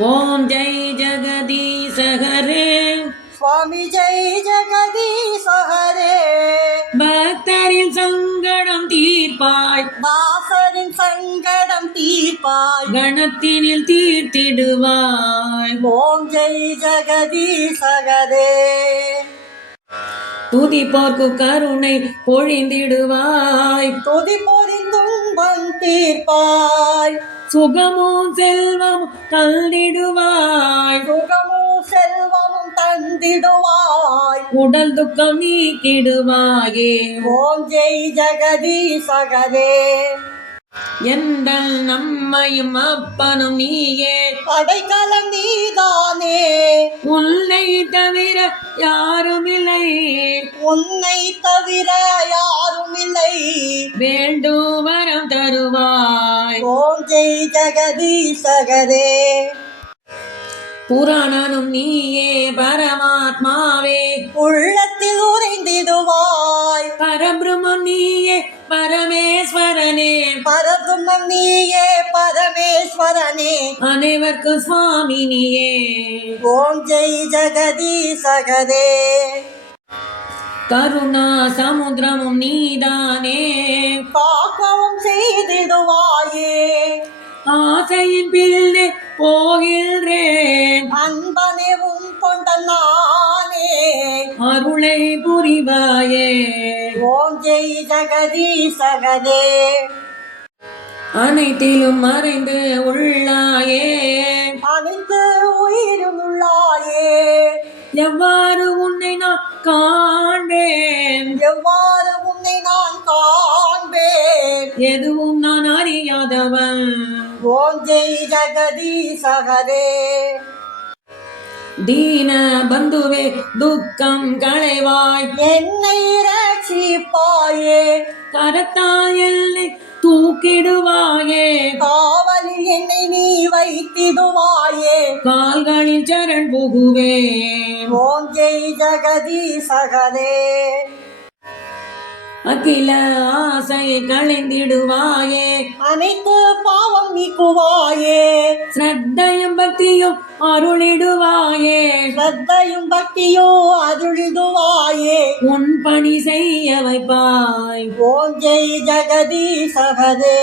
ஓம் ஜெய் ஜெகதீசகரே. சுவாமி ஜெய் ஜெகதீஷ ஹரே பக்தரின் சங்கடம் தீர்ப்பாய். தாசரின் சங்கடம் தீர்ப்பாய். கணத்தினில் தீர்த்திடுவாய். ஓம் ஜெய் ஜெகதீஷ ஹரே துதிப்போர்க்கு கருணை பொழிந்திடுவாய். துதி பொறின் துன்பம் தீர்ப்பாய். சுகமும் செல்வமும் தந்திடுவாய். சுகமும் செல்வமும் தந்திடுவாய். உடல் துக்கம் நீக்கிடுவாயே. ஓம் ஜெய் ஜெகதீஷ ஹரே எந்தல் நம்மையும் அப்பனும் நீயே. அடைக்கலம் நீதானே. உன்னை தவிர யாருமில்லை. உன்னை தவிர யாரும் இல்லை வேண்டும் வரம் தருவாய். ஓம் ஜெய் ஜெகதீசகரே. புராணனும் நீயே பரமாத்மாவே. உள்ளத்தில் உறைந்திடுவாய். பரபிரமம் நீயே பரமேஸ்வரனே. பரதுமம் நீயே பரமேஸ்வரனே. அனைவர்க்கு சுவாமி நீயே. ஓம் ஜெய் ஜெகதீசகரே. கருணா சமுத்திரமும் நீதானே. காக்கவும் செய்திடுவாயே. ஆசையின் பிள்ளை போகின்றேன். அன்பனே உன் கொண்ட நானே அருளை புரிவாயே. ஓம் ஜெய் ஜெகதீசகரே அனைத்திலும் மறைந்து உள்ளாயே. அனைத்து உயிரும் உள்ளாயே எவ்வாறு உன்னை நான் காண்பேன். எவ்வாறு உன்னை நான் காண்பேன். எதுவும் நான் அறியாதவன். ஓம் ஜெய் ஜெகதீசகரே. தீன பந்துவே துக்கம் களைவாய். என்னை ரட்சிப்பாயே கரத்தால் எல்லை தூக்கிடுவாயே. காவலில் என்னை நீ வைத்திடுவாயே. கால்களில் சரண் புகுவேன் ஓம் ஜெய் ஜெகதீசகரே அகில ஆசையை களைந்திடுவாயே. அனைத்து பாவம் நீக்குவாயே. ஸ்ரத்தையும் பக்தியும் அருளிடுவாயே. ஸ்ரத்தையும் பக்தியோ அருளிடுவாயே. உன் பணி செய்ய வைப்பாய். ஓம் ஜெய் ஜெகதீசகரே